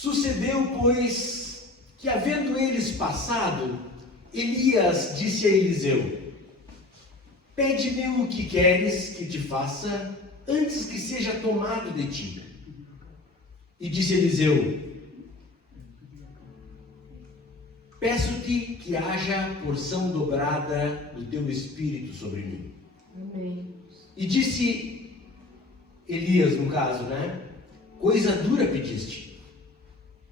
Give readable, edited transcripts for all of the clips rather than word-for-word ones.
Sucedeu, pois, que havendo eles passado, Elias disse a Eliseu: pede-me o que queres que te faça antes que seja tomado de ti. E disse Eliseu: peço-te que haja porção dobrada do teu espírito sobre mim. Amém. E disse Elias, no caso, coisa dura pediste.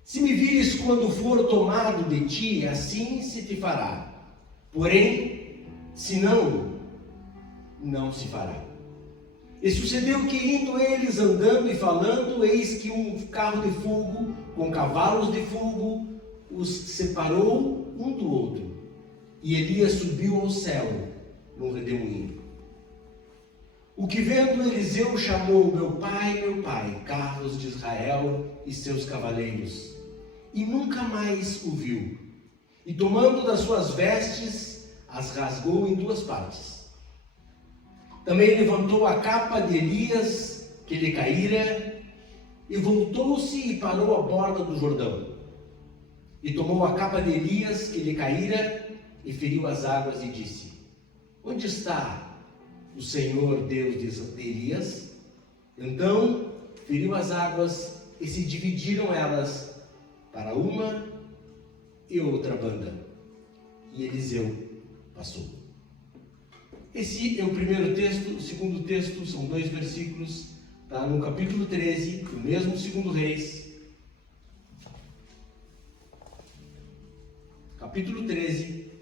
Se me vires quando for tomado de ti, assim se te fará. Porém, se não, não se fará. E sucedeu que, indo eles andando e falando, eis que um carro de fogo, com cavalos de fogo, os separou um do outro. E Elias subiu ao céu, num redemoinho. O que vendo Eliseu chamou: meu pai, carros de Israel e seus cavaleiros. E nunca mais o viu. E tomando das suas vestes, as rasgou em duas partes. Também levantou a capa de Elias, que lhe caíra, e voltou-se e parou à borda do Jordão. E tomou a capa de Elias, que lhe caíra, e feriu as águas e disse: onde está o Senhor Deus de Elias? Então feriu as águas e se dividiram elas para uma e outra banda. E Eliseu passou. Esse é o primeiro texto. O segundo texto são 2 versículos. Está no capítulo 13, do mesmo 2 Reis. Capítulo 13,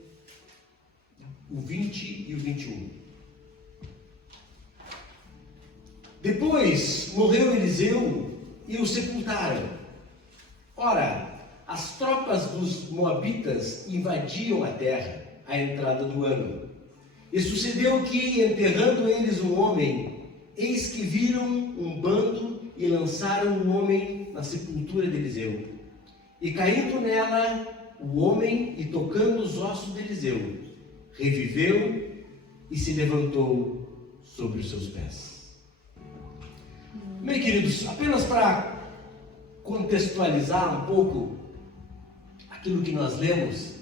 o 20 e o 21. Depois morreu Eliseu e o sepultaram. Ora, as tropas dos moabitas invadiam a terra à entrada do ano. E sucedeu que, enterrando eles um homem, eis que viram um bando e lançaram um homem na sepultura de Eliseu. E caindo nela o homem e tocando os ossos de Eliseu, reviveu e se levantou sobre os seus pés. Bem, queridos, apenas para contextualizar um pouco aquilo que nós lemos,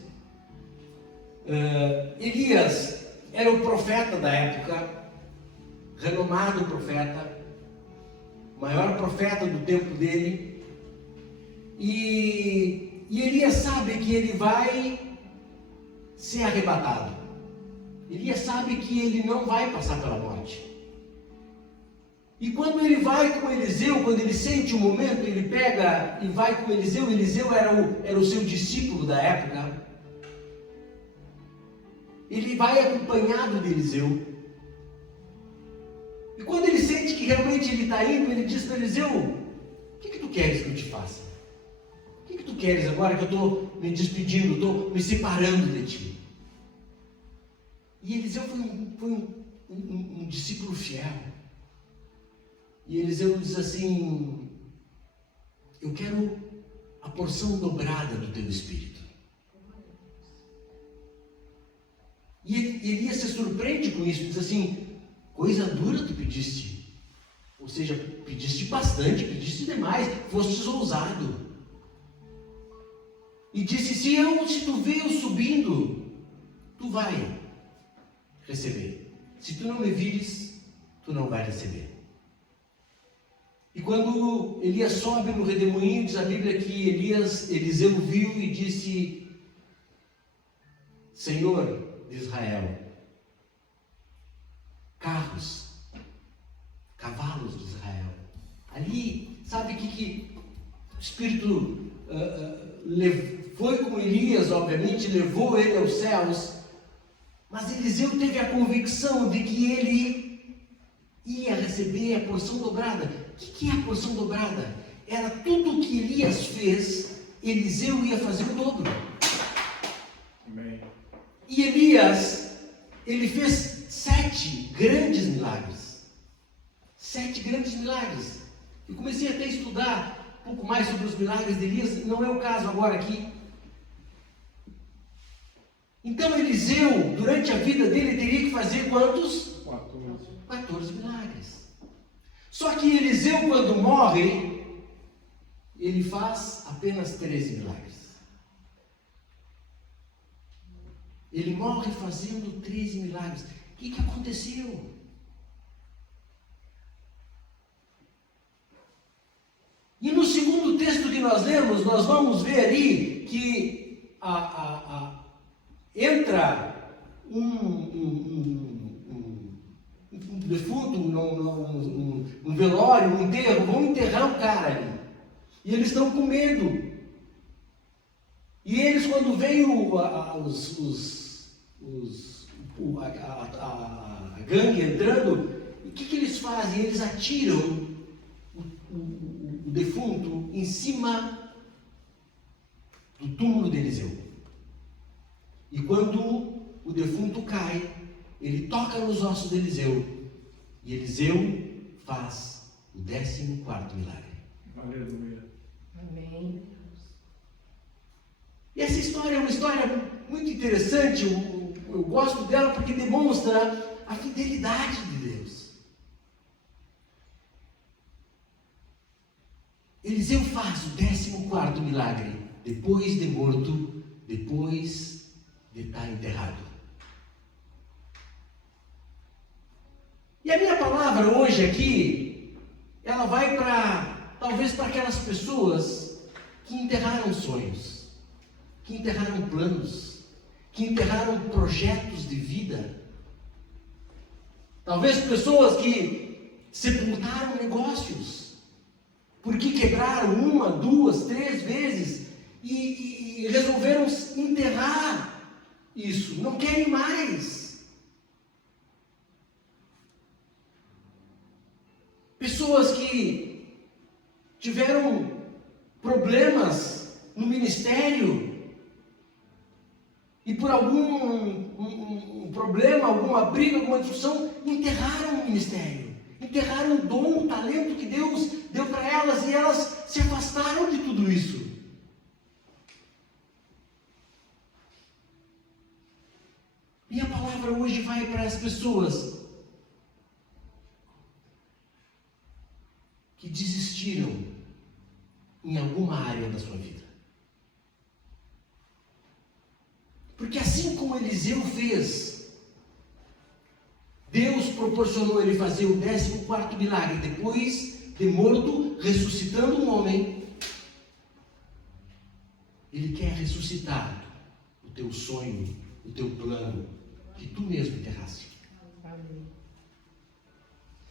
Elias era o profeta da época, renomado profeta, maior profeta do tempo dele, e Elias sabe que ele vai ser arrebatado. Elias sabe que ele não vai passar pela morte. E quando ele vai com Eliseu, quando ele sente o momento, ele pega e vai com Eliseu. Eliseu era o seu discípulo da época. Ele vai acompanhado de Eliseu. E quando ele sente que realmente ele está indo, ele diz para Eliseu: o que tu queres que eu te faça? O que tu queres agora que eu estou me despedindo, estou me separando de ti? E Eliseu foi um discípulo fiel. E Eliseu diz assim: eu quero a porção dobrada do teu espírito. E Elias se surpreende com isso, diz assim: coisa dura tu pediste. Ou seja, pediste bastante, pediste demais, fostes ousado. E disse: se tu vê eu subindo, tu vai receber. Se tu não me vires, tu não vai receber. E quando Elias sobe no redemoinho, diz a Bíblia que Eliseu viu e disse: Senhor de Israel, carros, cavalos de Israel. Ali, sabe o que o Espírito foi com Elias, obviamente, levou ele aos céus, mas Eliseu teve a convicção de que ele ia receber a porção dobrada. O que é a porção dobrada? Era tudo o que Elias fez, Eliseu ia fazer o dobro. Amém. E Elias, ele fez 7 grandes milagres. 7 grandes milagres. Eu comecei até a estudar um pouco mais sobre os milagres de Elias, não é o caso agora aqui. Então Eliseu, durante a vida dele, teria que fazer quantos? 14 milagres. Só que Eliseu, quando morre, ele faz apenas 13 milagres. Ele morre fazendo 13 milagres. O que aconteceu? E no segundo texto que nós lemos, nós vamos ver ali que entra um defunto, um velório, um enterro, vão enterrar o cara ali. E eles estão com medo. E eles, quando veio a gangue entrando, o que eles fazem? Eles atiram o defunto em cima do túmulo de Eliseu. E quando o defunto cai, ele toca nos ossos de Eliseu. E Eliseu faz o 14º milagre. Aleluia. Amém. E essa história é uma história muito interessante. Eu gosto dela porque demonstra a fidelidade de Deus. Eliseu faz o 14º milagre, depois de morto, depois de estar enterrado. E a minha palavra hoje aqui, ela vai talvez para aquelas pessoas que enterraram sonhos, que enterraram planos, que enterraram projetos de vida. Talvez pessoas que sepultaram negócios, porque quebraram 1, 2, 3 vezes e resolveram enterrar isso, não querem mais. Pessoas que tiveram problemas no ministério e por algum problema, alguma briga, alguma discussão, enterraram o ministério, enterraram o dom, o talento que Deus deu para elas e elas se afastaram de tudo isso. Minha palavra hoje vai para as pessoas que desistiram em alguma área da sua vida. Porque assim como Eliseu fez, Deus proporcionou ele fazer o 14º milagre, depois de morto, ressuscitando um homem. Ele quer ressuscitar o teu sonho, o teu plano, que tu mesmo enterraste. Amém.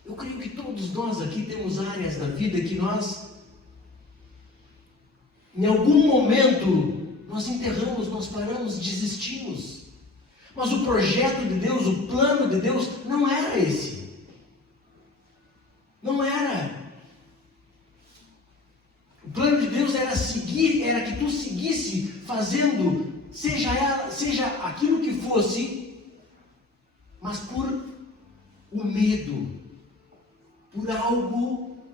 Eu creio que todos nós aqui temos áreas da vida que nós, em algum momento, nós enterramos, nós paramos, desistimos. Mas o projeto de Deus, o plano de Deus, não era esse. Não era. O plano de Deus era que tu seguisse fazendo, seja aquilo que fosse, mas por o medo, por algo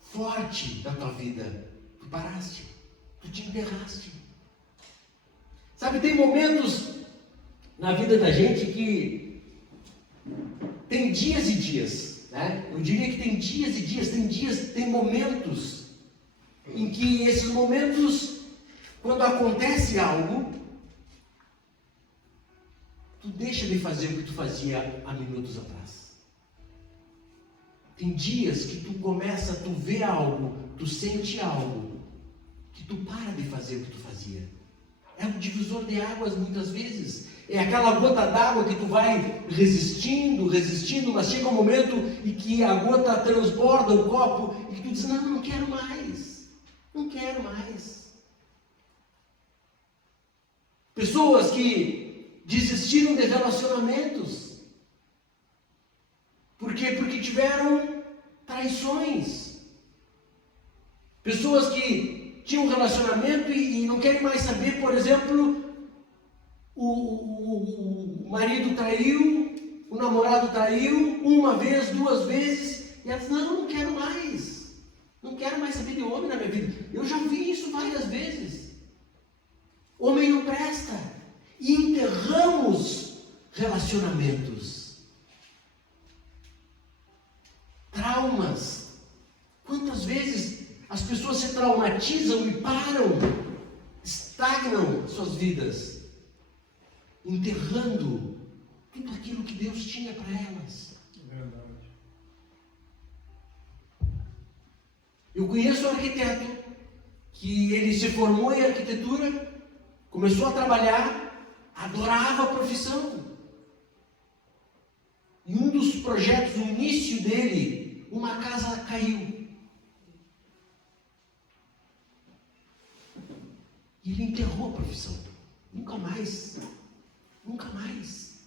forte da tua vida. Tu paraste, tu te enterraste. Sabe, tem momentos na vida da gente que tem dias e dias, né? Eu diria que tem dias e dias, tem momentos em que esses momentos, quando acontece algo, tu deixa de fazer o que tu fazia há minutos atrás. Tem dias que tu vê algo, tu sente algo, que tu para de fazer o que tu fazia. É um divisor de águas muitas vezes. É aquela gota d'água que tu vai resistindo, mas chega um momento em que a gota transborda o copo e que tu diz, não quero mais. Não quero mais. Pessoas que desistiram de relacionamentos. Por quê? Porque tiveram traições. Pessoas que tinham um relacionamento e não querem mais saber, por exemplo, o marido traiu, o namorado traiu, 1 vez, 2 vezes, e elas, não quero mais. Não quero mais saber de homem na minha vida. Eu já vi isso várias vezes. Homem não presta. E enterramos relacionamentos. Traumas. Quantas vezes as pessoas se paralisam e param, estagnam suas vidas, enterrando tudo aquilo que Deus tinha para elas. Verdade. Eu conheço um arquiteto que ele se formou em arquitetura, começou a trabalhar, adorava a profissão. E um dos projetos, no início dele, uma casa caiu. E ele enterrou a profissão. Nunca mais. Nunca mais.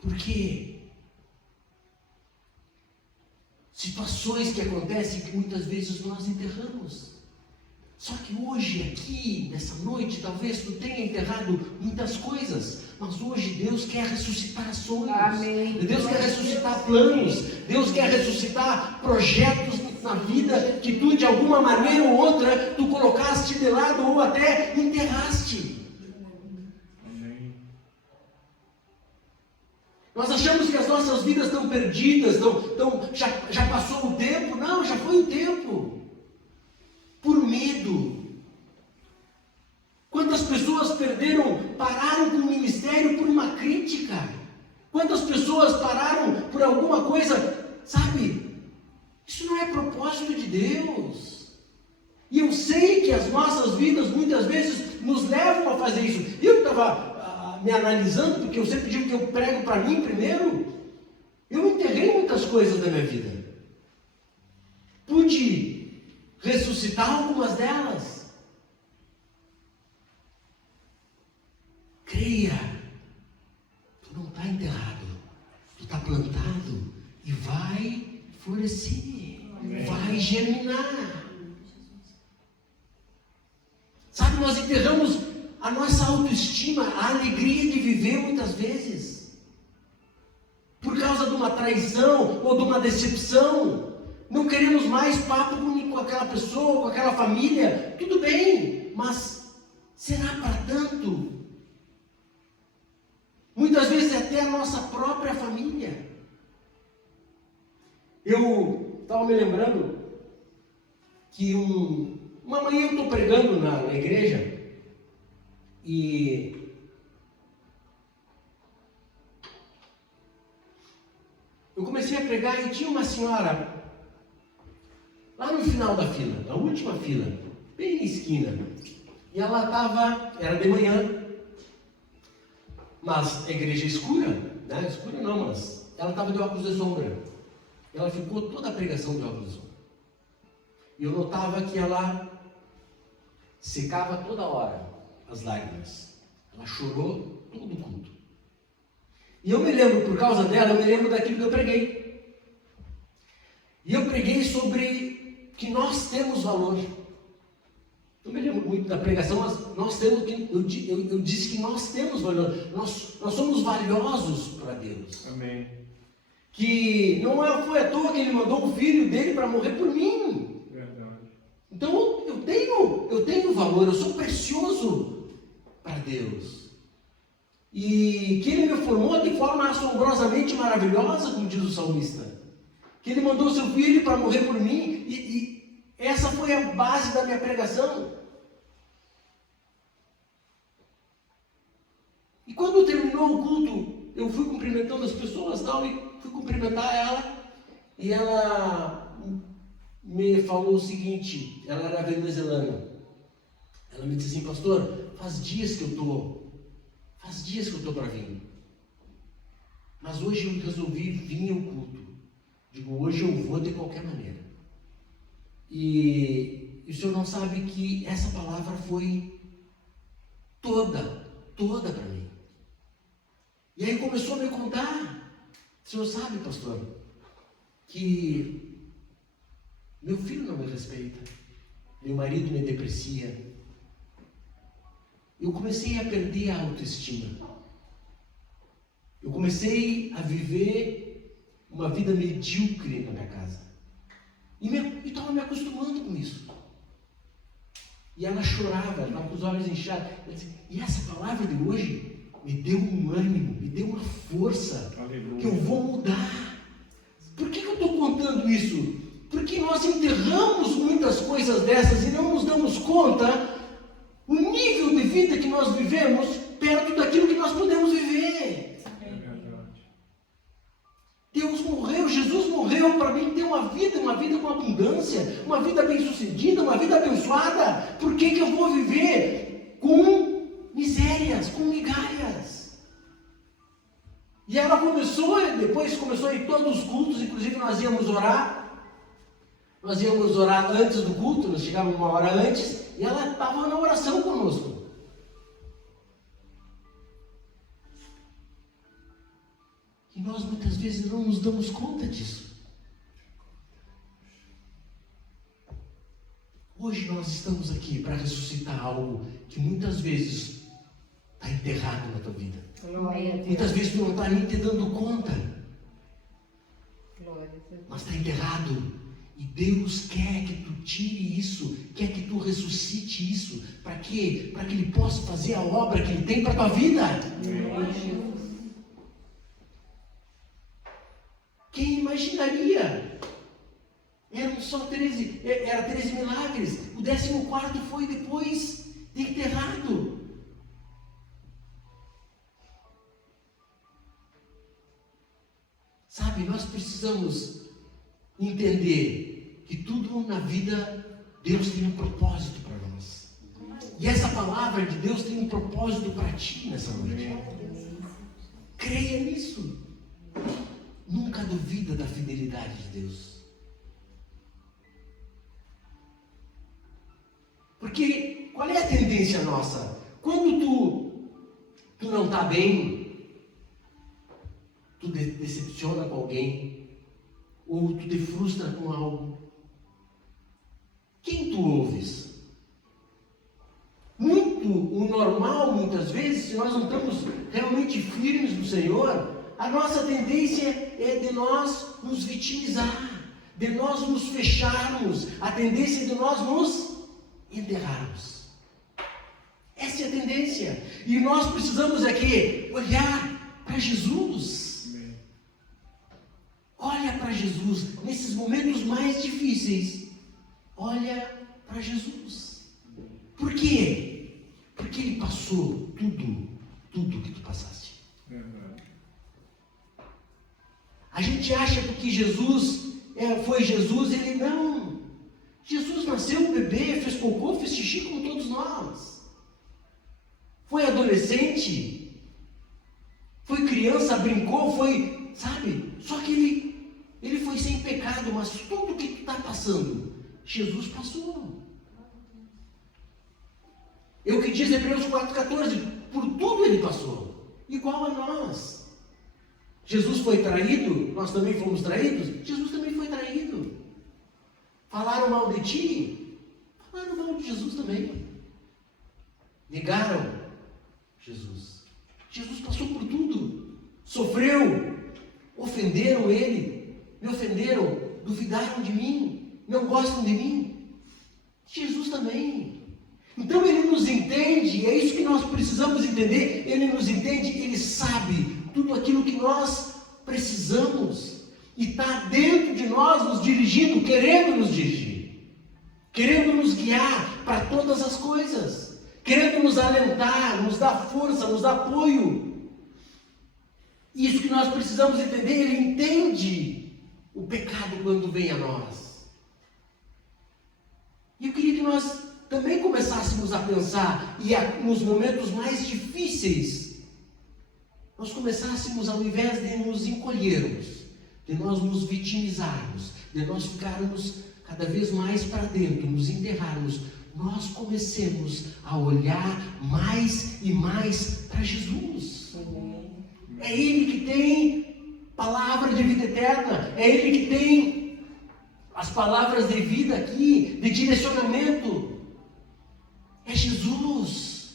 Por quê? Situações que acontecem que muitas vezes nós enterramos. Só que hoje, aqui, nessa noite, talvez tu tenha enterrado muitas coisas, mas hoje Deus quer ressuscitar sonhos. Amém. Deus quer ressuscitar planos. Deus quer ressuscitar projetos na vida que tu, de alguma maneira ou outra, tu colocaste de lado ou até enterraste. Amém. Nós achamos que as nossas vidas estão perdidas, já passou o tempo. Não, já foi o tempo. Por medo. Quantas pessoas pararam com o ministério por uma crítica? Quantas pessoas pararam por alguma coisa, sabe? Isso não é propósito de Deus. E eu sei que as nossas vidas muitas vezes nos levam a fazer isso. Eu estava me analisando, porque eu sempre digo que eu prego para mim primeiro. Eu enterrei muitas coisas da minha vida. Pude ressuscitar algumas delas. Creia, tu não está enterrado, tu está plantado e vai florescer, vai germinar. Sabe, nós enterramos a nossa autoestima, a alegria de viver muitas vezes, por causa de uma traição ou de uma decepção. Não queremos mais papo com aquela pessoa, com aquela família. Tudo bem, mas será para tanto? Muitas vezes até a nossa própria família. Eu estava me lembrando que uma manhã eu estou pregando na igreja e eu comecei a pregar e tinha uma senhora lá no final da fila, na última fila, bem na esquina. E ela era de manhã, mas a igreja escura, né? Escura não, mas ela estava de óculos de sombra. Ela ficou toda a pregação de óculos de sombra. E eu notava que ela secava toda hora as lágrimas. Ela chorou todo o culto. E eu me lembro, por causa dela, eu me lembro daquilo que eu preguei. E eu preguei sobre que nós temos valor. Não me lembro muito da pregação, mas nós temos eu disse que nós temos valor. Nós somos valiosos para Deus. Amém. Que não foi à toa que Ele mandou o Filho dele para morrer por mim. Verdade. Então eu tenho valor, eu sou precioso para Deus. E que Ele me formou de forma assombrosamente maravilhosa, como diz o salmista. Que Ele mandou o seu Filho para morrer por mim, e essa foi a base da minha pregação. E quando terminou o culto, eu fui cumprimentando as pessoas e fui cumprimentar ela, e ela me falou o seguinte, ela era venezuelana. Ela me disse assim: pastor, faz dias que eu estou para vir, mas hoje eu resolvi vir ao culto. Digo, hoje eu vou de qualquer maneira. E o senhor não sabe que essa palavra foi toda para mim. E aí começou a me contar: o senhor sabe, pastor, que meu filho não me respeita, meu marido me deprecia. Eu comecei a perder a autoestima. Eu comecei a viver uma vida medíocre na minha casa. E estava me acostumando com isso. E ela chorava, ela estava com os olhos inchados. E essa palavra de hoje me deu um ânimo, me deu uma força. Aleluia. Que eu vou mudar. Por que eu estou contando isso? Porque nós enterramos muitas coisas dessas e não nos damos conta o nível de vida que nós vivemos perto daquilo que nós podemos viver. É verdade. Deus morreu, Jesus morreu para mim ter uma vida com abundância, uma vida bem-sucedida, uma vida abençoada. Por que eu vou viver com misérias, com migalhas? E ela depois começou a ir todos os cultos, inclusive nós íamos orar. Nós íamos orar antes do culto, nós chegávamos uma hora antes, e ela estava na oração conosco. E nós muitas vezes não nos damos conta disso. Hoje nós estamos aqui para ressuscitar algo que muitas vezes está enterrado na tua vida. Glória a Deus. Muitas vezes tu não está nem te dando conta, Glória a Deus. mas está enterrado. E Deus quer que tu tire isso, quer que tu ressuscite isso. Para quê? Para que Ele possa fazer a obra que Ele tem para a tua vida. Glória a Deus. Quem imaginaria? Eram só 13, era 13 milagres. O 14º foi depois de enterrado. Sabe, nós precisamos entender que tudo na vida, Deus tem um propósito para nós. E essa palavra de Deus tem um propósito para ti nessa noite. Creia nisso. Nunca duvida da fidelidade de Deus. Porque qual é a tendência nossa? Quando tu não está bem, tu decepciona com alguém, ou tu te frustra com algo, quem tu ouves? O normal, muitas vezes, se nós não estamos realmente firmes no Senhor, a nossa tendência é de nós nos vitimizar, de nós nos fecharmos, a tendência é de nós nos enterrarmos. Essa é a tendência. E nós precisamos aqui olhar para Jesus. Olha para Jesus, nesses momentos mais difíceis, olha para Jesus. Por quê? Porque Ele passou tudo que tu passaste. A gente acha que porque Jesus foi Jesus, Ele não. Jesus nasceu bebê, fez cocô, fez xixi como todos nós. Foi adolescente, foi criança, brincou, foi, sabe? Só que ele foi sem pecado, mas tudo que tu está passando, Jesus passou. É o que diz Hebreus 4,14, por tudo Ele passou, igual a nós. Jesus foi traído, nós também fomos traídos, Jesus também foi traído. Falaram mal de ti, falaram mal de Jesus também. Negaram Jesus. Jesus passou por tudo, sofreu, ofenderam Ele, me ofenderam, duvidaram de mim, não gostam de mim. Jesus também. Então Ele nos entende, é isso que nós precisamos entender. Ele nos entende, Ele sabe tudo aquilo que nós precisamos e está dentro de nós nos dirigindo, querendo nos dirigir, querendo nos guiar para todas as coisas, querendo nos alentar, nos dar força, nos dar apoio. Isso que nós precisamos entender. Ele entende o pecado quando vem a nós. E eu queria que nós também começássemos a pensar, e nos momentos mais difíceis, nós começássemos, ao invés de nos encolhermos, de nós nos vitimizarmos, de nós ficarmos cada vez mais para dentro, nos enterrarmos, nós comecemos a olhar mais e mais para Jesus. É Ele que tem palavra de vida eterna, é Ele que tem as palavras de vida aqui, de direcionamento. É Jesus.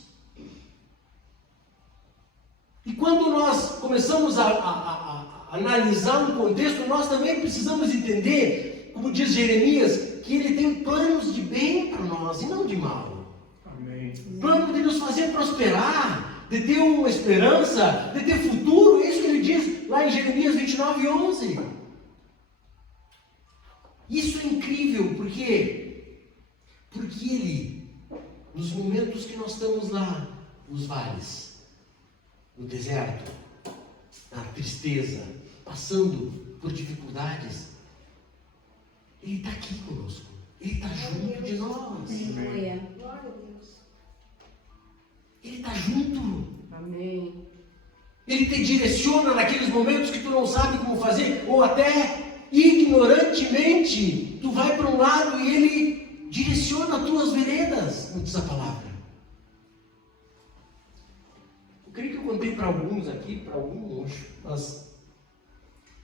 E quando nós começamos a analisar um contexto, nós também precisamos entender, como diz Jeremias, que Ele tem planos de bem para nós e não de mal. Amém. Plano de nos fazer prosperar, de ter uma esperança, de ter futuro. É isso que Ele diz lá em Jeremias 29:11. Isso é incrível, porque Ele, nos momentos que nós estamos lá, nos vales, no deserto, na tristeza, passando por dificuldades, Ele está aqui conosco. Ele está junto de nós. Aleluia. Glória a Deus. Ele está junto. Amém. Ele te direciona naqueles momentos que tu não sabe como fazer, ou até ignorantemente, tu vai para um lado e Ele direciona as tuas veredas, como diz a palavra. Eu creio que eu contei para alguns aqui, para alguns, mas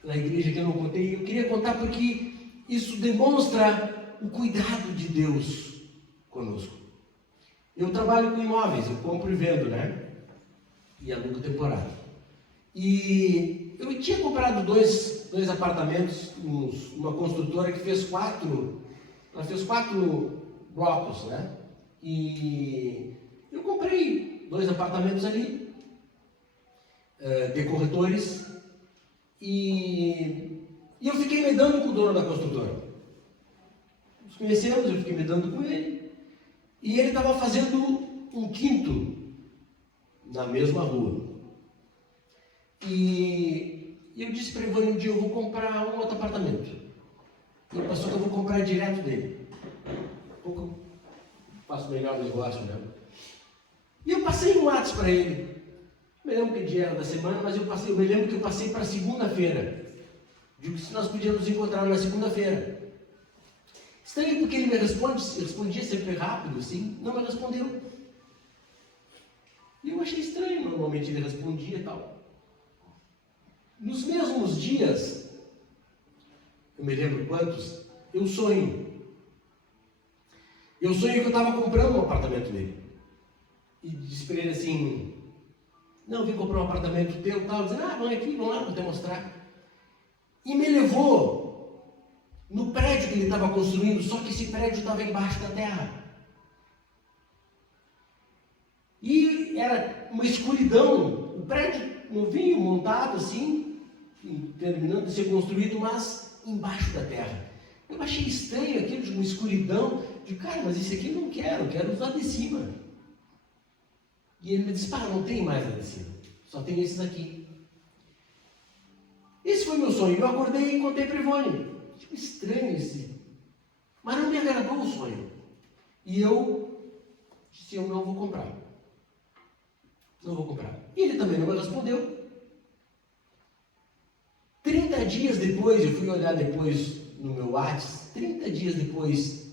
na igreja que eu não contei, eu queria contar porque isso demonstra o cuidado de Deus conosco. Eu trabalho com imóveis, eu compro e vendo, né? E alugo temporário. E eu tinha comprado dois apartamentos numa construtora que fez ela fez 4 blocos, né? E eu comprei 2 apartamentos ali, de corretores, e eu fiquei me dando com o dono da construtora. Nos conhecemos, eu fiquei me dando com ele, e ele estava fazendo um quinto na mesma rua. E eu disse para ele, um dia eu vou comprar um outro apartamento. Ele passou que eu vou comprar direto dele. Pouco eu faço melhor negócio, né? E eu passei um WhatsApp para ele. Não me lembro que dia era da semana, mas eu me lembro que eu passei para segunda-feira. Digo que se nós podíamos nos encontrar na segunda-feira. Estranho porque ele me respondia sempre rápido, assim, não me respondeu. E eu achei estranho, normalmente ele respondia e tal. Nos mesmos dias, eu me lembro quantos, eu sonho. Eu sonho que eu estava comprando um apartamento dele. E disse para ele assim, não, eu vim comprar um apartamento teu e tal. Dizendo, vamos aqui, vamos lá, vou te mostrar. E me levou no prédio que ele estava construindo, só que esse prédio estava embaixo da terra. E era uma escuridão, o prédio novinho, montado assim, terminando de ser construído, mas embaixo da terra. Eu achei estranho aquilo de uma escuridão. Digo, cara, mas isso aqui eu não quero usar de cima. E ele me disse, não tem mais lá de cima, só tem esses aqui. Esse foi meu sonho. Eu acordei e contei para a Ivone. Tipo, estranho esse. Mas não me agradou o sonho. E eu disse, eu não vou comprar. Não vou comprar. E ele também não me respondeu. 30 dias depois, eu fui olhar depois no meu WhatsApp, 30 dias depois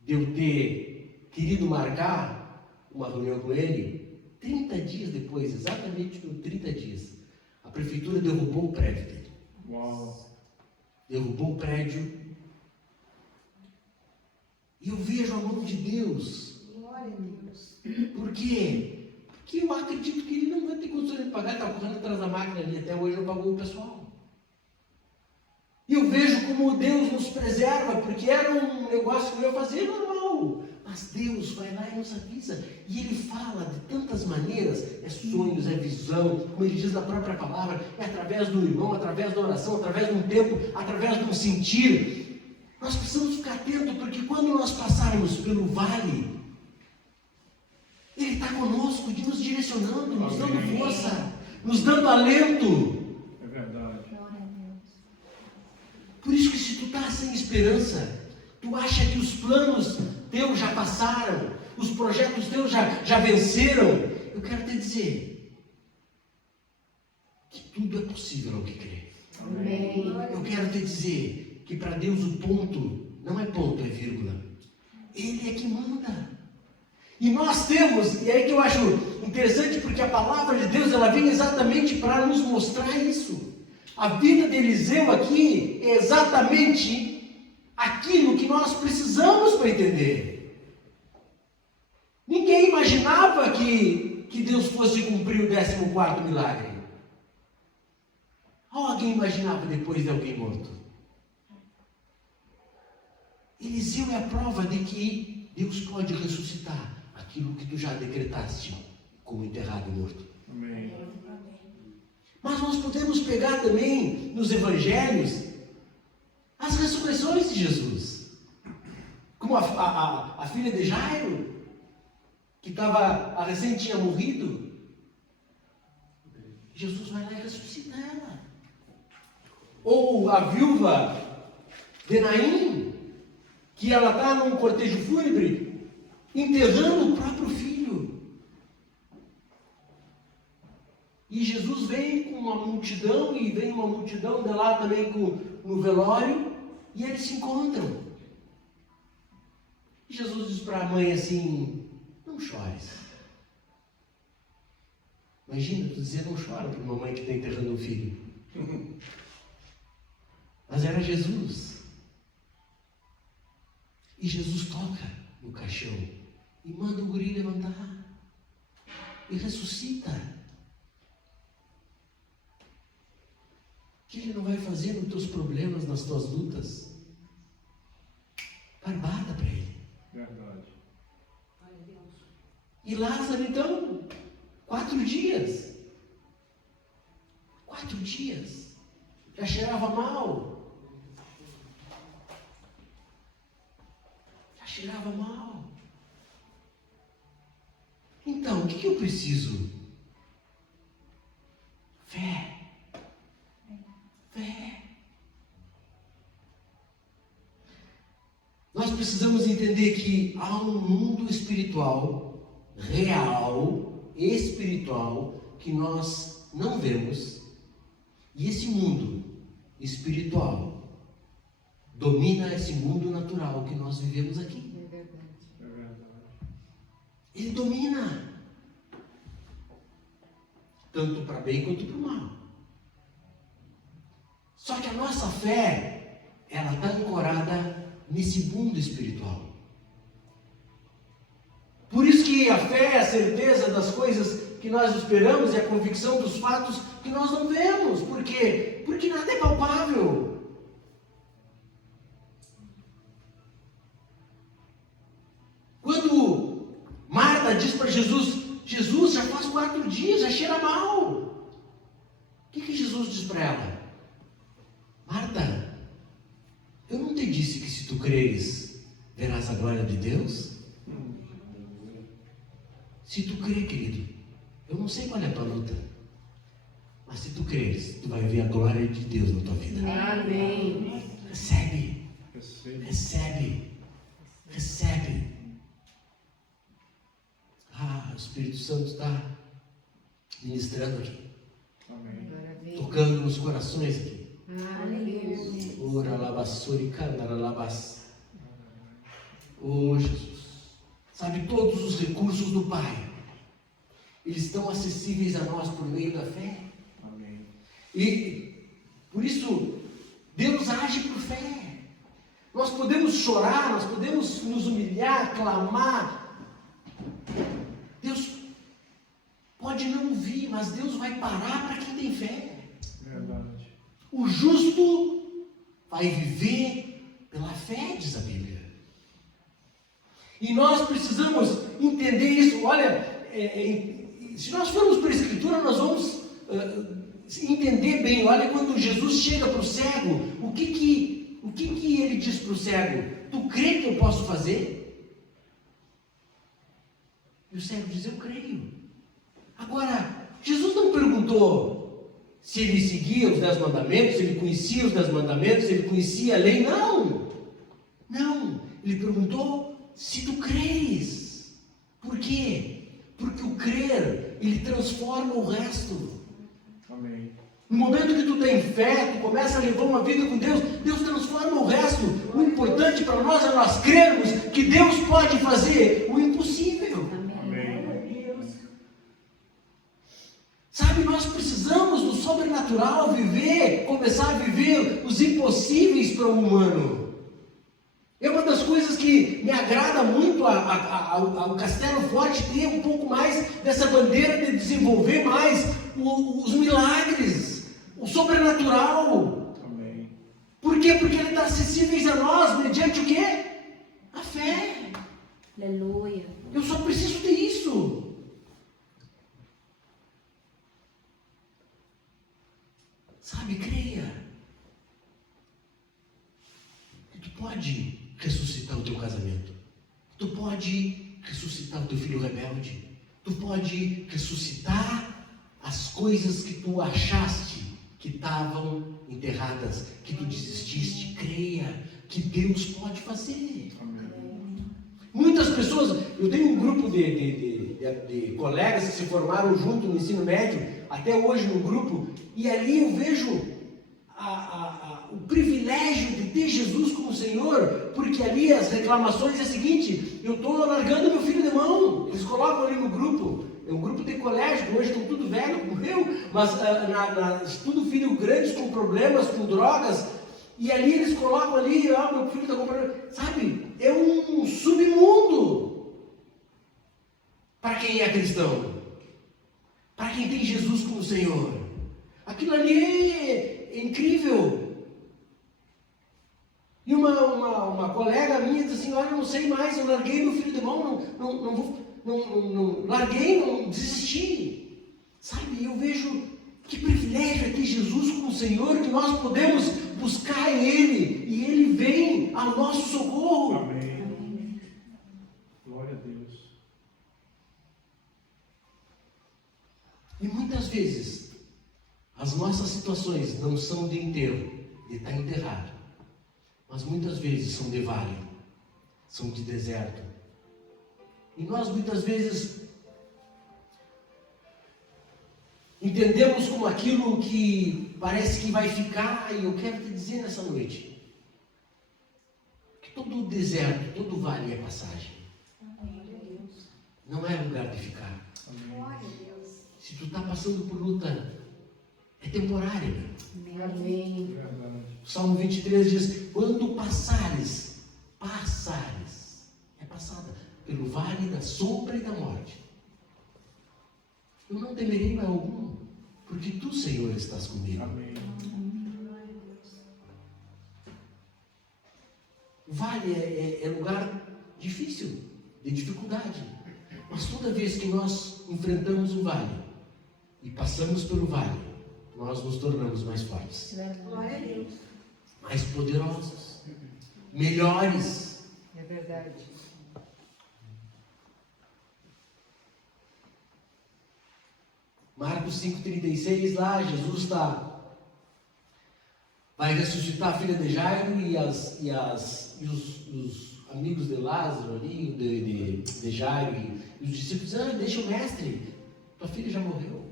de eu ter querido marcar uma reunião com ele, 30 dias depois, exatamente no 30 dias, a prefeitura derrubou o prédio dele. Uau. Derrubou o prédio. E eu vejo a mão de Deus. Glória a Deus. Por quê? Porque eu acredito que ele não vai ter condições de pagar, está correndo atrás da máquina ali, até hoje não pagou o pessoal. E eu vejo como Deus nos preserva, porque era um negócio que eu ia fazer normal. Mas Deus vai lá e nos avisa. E Ele fala de tantas maneiras. É sonhos, é visão, como Ele diz na própria palavra. É através do irmão, através da oração, através de um tempo, através de um sentir. Nós precisamos ficar atentos, porque quando nós passarmos pelo vale, Ele está conosco, nos direcionando, nos dando força, nos dando alento. É verdade. Por isso que se tu está sem esperança, tu acha que os planos teus já passaram, os projetos teus já venceram, eu quero te dizer que tudo é possível ao que crê. Amém. Eu quero te dizer que para Deus o ponto não é ponto, é vírgula. Ele é que manda. E nós temos, e é aí que eu acho interessante, porque a palavra de Deus ela vem exatamente para nos mostrar isso. A vida de Eliseu aqui é exatamente aquilo que nós precisamos para entender. Ninguém imaginava que Deus fosse cumprir o 14º milagre. Alguém imaginava depois de alguém morto. Eliseu é a prova de que Deus pode ressuscitar aquilo que tu já decretaste como enterrado e morto. Amém. Mas nós podemos pegar também nos evangelhos As ressurreições de Jesus. Como a filha de Jairo, que a recém tinha morrido. Jesus vai lá e ressuscita ela. Ou a viúva de Naim, que ela está num cortejo fúnebre, enterrando o próprio filho. E Jesus vem com uma multidão, e vem uma multidão de lá também no velório, e eles se encontram. E Jesus diz para a mãe assim: não chores. Imagina, tu dizer não chora para uma mãe que está enterrando um filho. Mas era Jesus. E Jesus toca no caixão e manda o guri levantar. E ressuscita. O que ele não vai fazer nos teus problemas, nas tuas lutas? Barbada para ele. Verdade. E Lázaro, então, 4 dias. 4 dias. Já cheirava mal. Já cheirava mal. Então, o que eu preciso? Fé. Fé. Nós precisamos entender que há um mundo espiritual, real, espiritual, que nós não vemos, e esse mundo espiritual domina esse mundo natural que nós vivemos aqui. É verdade. É verdade. Ele domina, tanto para bem quanto para o mal. Só que a nossa fé, ela está ancorada nesse mundo espiritual. Por isso que a fé é a certeza das coisas que nós esperamos e a convicção dos fatos que nós não vemos. Por quê? Porque nada é palpável. Quando Marta diz para Jesus: Jesus, já faz 4 dias, já cheira mal. O que Jesus diz para ela? Marta, eu não te disse que se tu creres, verás a glória de Deus? Se tu crer, querido, eu não sei qual é a tua luta, mas se tu creres, tu vai ver a glória de Deus na tua vida. Amém. Recebe, Receba. recebe, recebe. O Espírito Santo está ministrando aqui, Amém. Glória a Deus. tocando nos corações aqui. Aleluia. Ora labassori candara labas. Oh Jesus, sabe, todos os recursos do Pai, eles estão acessíveis a nós por meio da fé. Amém. E por isso Deus age por fé. Nós podemos chorar, nós podemos nos humilhar, clamar. Deus pode não vir, mas Deus vai parar para quem tem fé. Verdade. O justo vai viver pela fé, diz a Bíblia. E nós precisamos entender isso. Olha, se nós formos para a Escritura, nós vamos entender bem. Olha, quando Jesus chega para o cego, o que ele diz para o cego? Tu crê que eu posso fazer? E o cego diz: eu creio. Agora, Jesus não perguntou se ele seguia os 10 mandamentos, se ele conhecia os 10 mandamentos, se ele conhecia a lei. Não. Não. Ele perguntou se tu creres. Por quê? Porque o crer, ele transforma o resto. Amém. No momento que tu tem fé, tu começa a levar uma vida com Deus, Deus transforma o resto. O importante para nós é nós crermos que Deus pode fazer o impossível. Amém. Sabe, nós precisamos do sobrenatural viver, começar a viver os impossíveis para o humano. É uma das coisas que me agrada muito ao Castelo Forte ter um pouco mais dessa bandeira de desenvolver mais os milagres, o sobrenatural. Amém. Por quê? Porque ele está acessível a nós, mediante o quê? A fé. Aleluia. Eu só preciso ter isso. Sabe, creia. pode ressuscitar o teu filho rebelde. Tu pode ressuscitar as coisas que tu achaste que estavam enterradas, que tu desististe. Creia que Deus pode fazer. Amém. Muitas pessoas, eu tenho um grupo de colegas que se formaram junto no ensino médio, até hoje no grupo, e ali eu vejo o privilégio de ter Jesus como Senhor, porque ali as reclamações é o seguinte: eu estou largando meu filho de mão. Eles colocam ali no grupo, é um grupo de colégio, que hoje estão tudo velho como eu, mas tudo filho grandes com problemas, com drogas, e ali eles colocam ali, meu filho está com problema, sabe? É um submundo para quem é cristão, para quem tem Jesus como Senhor. Aquilo ali é incrível. E uma colega minha disse assim: olha, eu não sei mais, eu larguei meu filho de mão, não larguei, não desisti. Sabe, eu vejo que privilégio é ter Jesus como Senhor, que nós podemos buscar Ele, e Ele vem ao nosso socorro. Amém. Glória a Deus. E muitas vezes, as nossas situações não são de enterro, de estar enterrado, mas muitas vezes são de vale, são de deserto. E nós muitas vezes entendemos como aquilo que parece que vai ficar, e eu quero te dizer nessa noite, que todo deserto, todo vale é passagem. Não é lugar de ficar. Amém. Se tu está passando por luta, é temporária. Amém. Verdade. O Salmo 23 diz: quando passares, é passada, pelo vale da sombra e da morte, eu não temerei mal algum, porque tu, Senhor, estás comigo. Amém. O vale é lugar difícil, de dificuldade, mas toda vez que nós enfrentamos o vale e passamos pelo vale, nós nos tornamos mais fortes, Glória a Deus. mais poderosos, melhores. É verdade. Marcos 5,36, lá Jesus vai ressuscitar a filha de Jairo e os amigos de Lázaro ali, de Jairo, e os discípulos dizem: deixa o mestre, tua filha já morreu.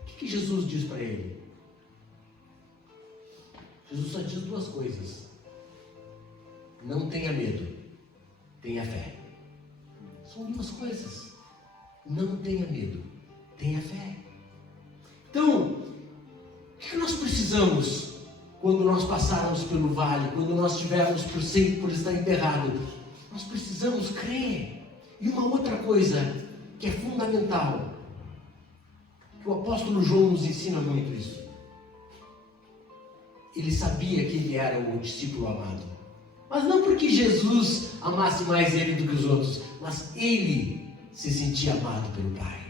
O que Jesus diz para ele? Jesus só diz duas coisas: não tenha medo, tenha fé. São duas coisas. Não tenha medo, tenha fé. Então, o que nós precisamos quando nós passarmos pelo vale, quando nós estivermos por estar enterrado? Nós precisamos crer. E uma outra coisa que é fundamental, que o apóstolo João nos ensina muito isso. Ele sabia que ele era o discípulo amado, mas não porque Jesus amasse mais ele do que os outros, mas ele se sentia amado pelo Pai.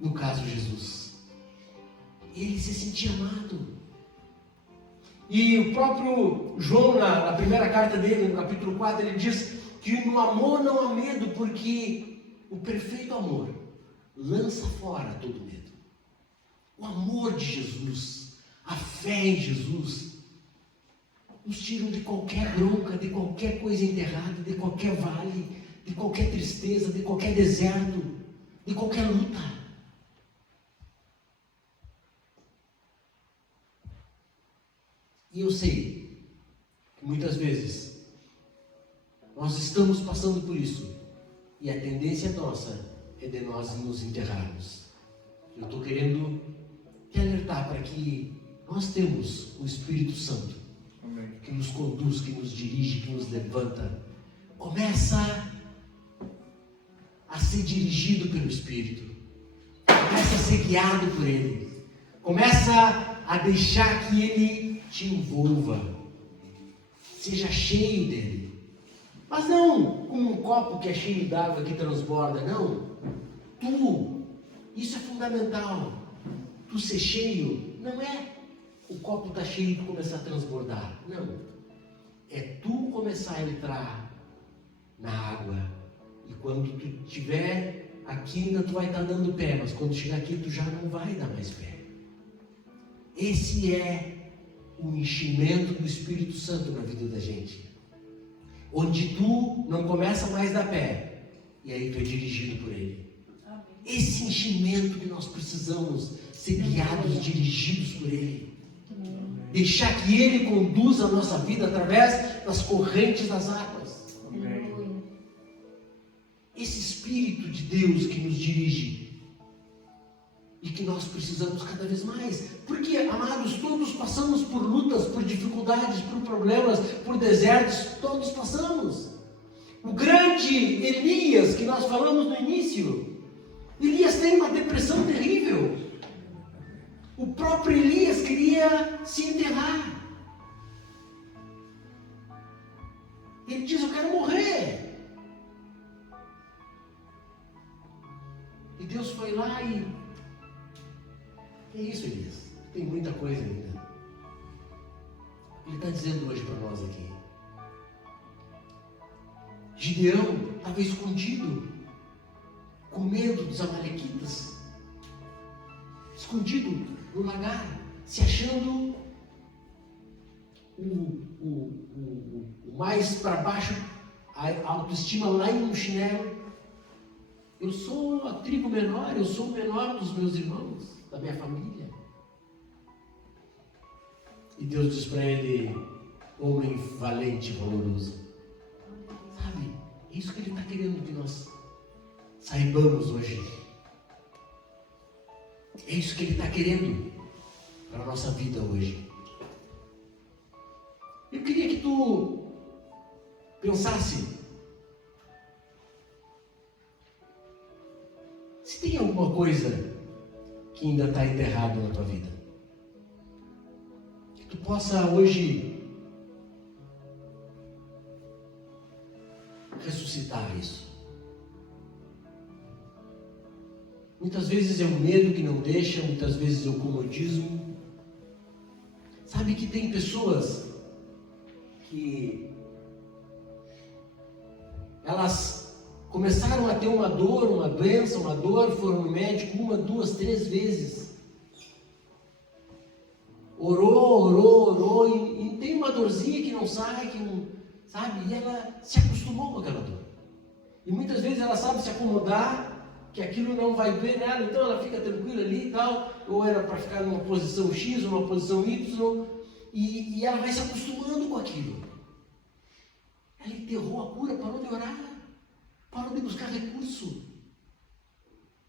No caso, Jesus, ele se sentia amado. E o próprio João, na primeira carta dele, no capítulo 4, ele diz que no amor não há medo, porque o perfeito amor lança fora todo medo. O amor de Jesus, a fé em Jesus, nos tiram de qualquer bronca, de qualquer coisa enterrada, de qualquer vale, de qualquer tristeza, de qualquer deserto, de qualquer luta. E eu sei que muitas vezes nós estamos passando por isso, e a tendência nossa é de nós nos enterrarmos. Eu estou querendo te alertar para que nós temos o Espírito Santo, Amém. que nos conduz, que nos dirige, que nos levanta. Começa a ser dirigido pelo Espírito, começa a ser guiado por Ele, começa a deixar que Ele te envolva, seja cheio dele, mas não como um copo que é cheio d'água que transborda, não. Isso é fundamental. Tu ser cheio não é o copo está cheio e começar a transbordar, não. É tu começar a entrar na água. E quando tu estiver aqui, ainda tu vai estar dando pé, mas quando chegar aqui, tu já não vai dar mais pé. Esse é o enchimento do Espírito Santo na vida da gente. Onde tu não começa mais a dar pé, e aí tu é dirigido por Ele. Esse enchimento que nós precisamos ser guiados, dirigidos por Ele. Deixar que Ele conduza a nossa vida através das correntes das águas. Esse Espírito de Deus que nos dirige e que nós precisamos cada vez mais. Porque, amados, todos passamos por lutas, por dificuldades, por problemas, por desertos, todos passamos. O grande Elias, que nós falamos no início, Elias tem uma depressão terrível. O próprio Elias queria se enterrar. Ele diz: eu quero morrer. E Deus foi lá e... Que é isso, Elias? Tem muita coisa ainda. Ele está dizendo hoje para nós aqui. Gideão estava escondido, com medo dos amalequitas, escondido no lagar, se achando o mais para baixo, a autoestima lá em um chinelo. Eu sou a tribo menor, eu sou o menor dos meus irmãos, da minha família. E Deus diz para ele: homem valente e valoroso. Sabe, é isso que Ele está querendo que nós saibamos hoje. É isso que Ele está querendo para a nossa vida hoje. Eu queria que tu pensasse se tem alguma coisa que ainda está enterrado na tua vida. Que tu possa hoje ressuscitar isso. Muitas vezes é o medo que não deixa, muitas vezes é o comodismo. Sabe que tem pessoas que elas começaram a ter uma dor, uma doença, uma dor, foram no médico 1, 2, 3 vezes. Orou e tem uma dorzinha que não sai, que não, sabe? E ela se acostumou com aquela dor. E muitas vezes ela sabe se acomodar, que aquilo não vai ver nada, então ela fica tranquila ali e tal, ou era para ficar numa posição X, ou numa posição Y, e ela vai se acostumando com aquilo. Ela enterrou a cura, parou de orar, parou de buscar recurso.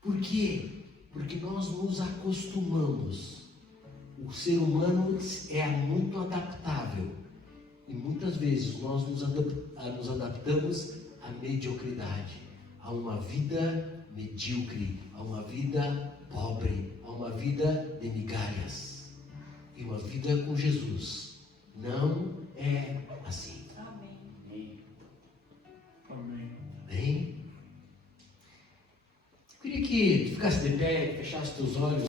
Por quê? Porque nós nos acostumamos. O ser humano é muito adaptável. E muitas vezes nós nos adaptamos à mediocridade, a uma vida medíocre, a uma vida pobre, a uma vida de migalhas. E uma vida com Jesus não é assim. Amém. Amém? Eu queria que tu ficasse de pé, fechasse teus olhos.